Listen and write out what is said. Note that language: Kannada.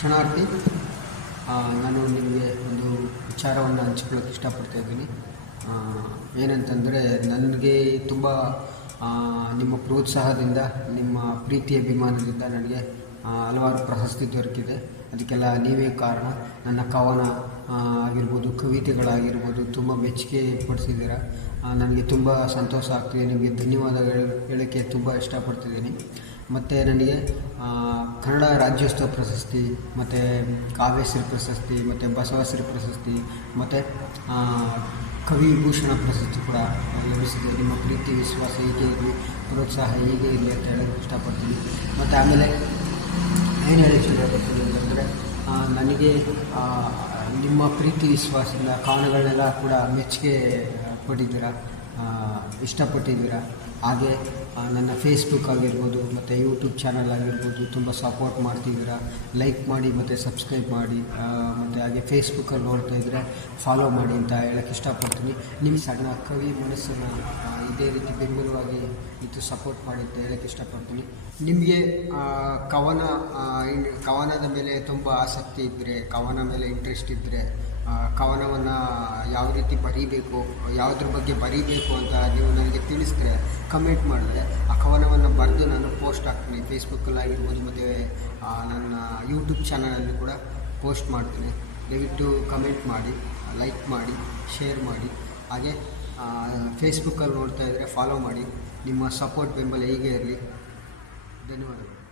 ಕ್ಷಣಾರ್ಥಿ ನಾನು ನಿಮಗೆ ಒಂದು ವಿಚಾರವನ್ನು ಹಂಚ್ಕೊಳ್ಳೋಕ್ಕೆ ಇಷ್ಟಪಡ್ತಾ ಇದ್ದೀನಿ ಏನಂತಂದರೆ ನನಗೆ ತುಂಬ ನಿಮ್ಮ ಪ್ರೋತ್ಸಾಹದಿಂದ ನಿಮ್ಮ ಪ್ರೀತಿ ಅಭಿಮಾನದಿಂದ ನನಗೆ ಹಲವಾರು ಪ್ರಶಸ್ತಿ ದೊರಕಿದೆ ಅದಕ್ಕೆಲ್ಲ ನೀವೇ ಕಾರಣ ನನ್ನ ಕವನ ಆಗಿರ್ಬೋದು ಕವಿತೆಗಳಾಗಿರ್ಬೋದು ತುಂಬ ಮೆಚ್ಚುಗೆ ಪಡಿಸಿದ್ದೀರ ನನಗೆ ತುಂಬ ಸಂತೋಷ ಆಗ್ತಿದೆ ನಿಮಗೆ ಧನ್ಯವಾದ ಹೇಳೋಕ್ಕೆ ತುಂಬ ಇಷ್ಟಪಡ್ತಿದ್ದೀನಿ ಮತ್ತು ನನಗೆ ಕನ್ನಡ ರಾಜ್ಯೋತ್ಸವ ಪ್ರಶಸ್ತಿ ಮತ್ತು ಕಾವ್ಯಶ್ರೀ ಪ್ರಶಸ್ತಿ ಮತ್ತು ಬಸವಶ್ರೀ ಪ್ರಶಸ್ತಿ ಮತ್ತು ಕವಿಭೂಷಣ ಪ್ರಶಸ್ತಿ ಕೂಡ ಲಭಿಸಿದೆ ನಿಮ್ಮ ಪ್ರೀತಿ ವಿಶ್ವಾಸ ಹೇಗೆ ಇರಲಿ ಪ್ರೋತ್ಸಾಹ ಹೇಗೆ ಇರಲಿ ಅಂತ ಹೇಳೋಕ್ಕೆ ಇಷ್ಟಪಡ್ತೀನಿ ಮತ್ತು ಆಮೇಲೆ ಏನು ಹೇಳಲಿಕ್ಕೆ ಅಂತಂದರೆ ನನಗೆ ನಿಮ್ಮ ಪ್ರೀತಿ ವಿಶ್ವಾಸದಿಂದ ಕಾರಣಗಳನ್ನೆಲ್ಲ ಕೂಡ ಮೆಚ್ಚುಗೆ ಪಟ್ಟಿದ್ದೀರಾ ಇಷ್ಟಪಟ್ಟಿದ್ದೀರಾ ಹಾಗೆ ನನ್ನ ಫೇಸ್ಬುಕ್ ಆಗಿರ್ಬೋದು ಮತ್ತು ಯೂಟ್ಯೂಬ್ ಚಾನಲ್ ಆಗಿರ್ಬೋದು ತುಂಬ ಸಪೋರ್ಟ್ ಮಾಡ್ತಿದ್ದೀರಾ ಲೈಕ್ ಮಾಡಿ ಮತ್ತು ಸಬ್ಸ್ಕ್ರೈಬ್ ಮಾಡಿ ಮತ್ತು ಹಾಗೆ ಫೇಸ್ಬುಕ್ಕಲ್ಲಿ ನೋಡ್ತಾ ಇದ್ದರೆ ಫಾಲೋ ಮಾಡಿ ಅಂತ ಹೇಳೋಕ್ಕೆ ಇಷ್ಟಪಡ್ತೀನಿ ನಿಮ್ಮ ಸಣ್ಣ ಕವಿ ಮನಸ್ಸನ್ನು ಇದೇ ರೀತಿ ಬೆಂಬಲವಾಗಿ ಸಪೋರ್ಟ್ ಮಾಡಿ ಅಂತ ಹೇಳಕ್ಕೆ ಇಷ್ಟಪಡ್ತೀನಿ ನಿಮಗೆ ಕವನ ಕವನದ ಮೇಲೆ ತುಂಬ ಆಸಕ್ತಿ ಇದ್ದರೆ ಕವನ ಮೇಲೆ ಇಂಟ್ರೆಸ್ಟ್ ಇದ್ದರೆ ಕವನವನ್ನು ಯಾವ ರೀತಿ ಬರೀಬೇಕು ಯಾವುದ್ರ ಬಗ್ಗೆ ಬರೀಬೇಕು ಅಂತ ನೀವು ನನಗೆ ತಿಳಿಸಿದ್ರೆ ಕಮೆಂಟ್ ಮಾಡಿದ್ರೆ ಆ ಕವನವನ್ನು ಬರೆದು ನಾನು ಪೋಸ್ಟ್ ಹಾಕ್ತೀನಿ ಫೇಸ್ಬುಕ್ಕಲ್ಲಾಗಿರ್ಬೋದು ಮತ್ತು ನನ್ನ ಯೂಟ್ಯೂಬ್ ಚಾನಲಲ್ಲಿ ಕೂಡ ಪೋಸ್ಟ್ ಮಾಡ್ತೀನಿ ದಯವಿಟ್ಟು ಕಮೆಂಟ್ ಮಾಡಿ ಲೈಕ್ ಮಾಡಿ ಶೇರ್ ಮಾಡಿ ಹಾಗೆ ಫೇಸ್ಬುಕ್ಕಲ್ಲಿ ನೋಡ್ತಾ ಇದ್ದರೆ ಫಾಲೋ ಮಾಡಿ ನಿಮ್ಮ ಸಪೋರ್ಟ್ ಬೆಂಬಲ ಹೀಗೆ ಇರಲಿ ಧನ್ಯವಾದಗಳು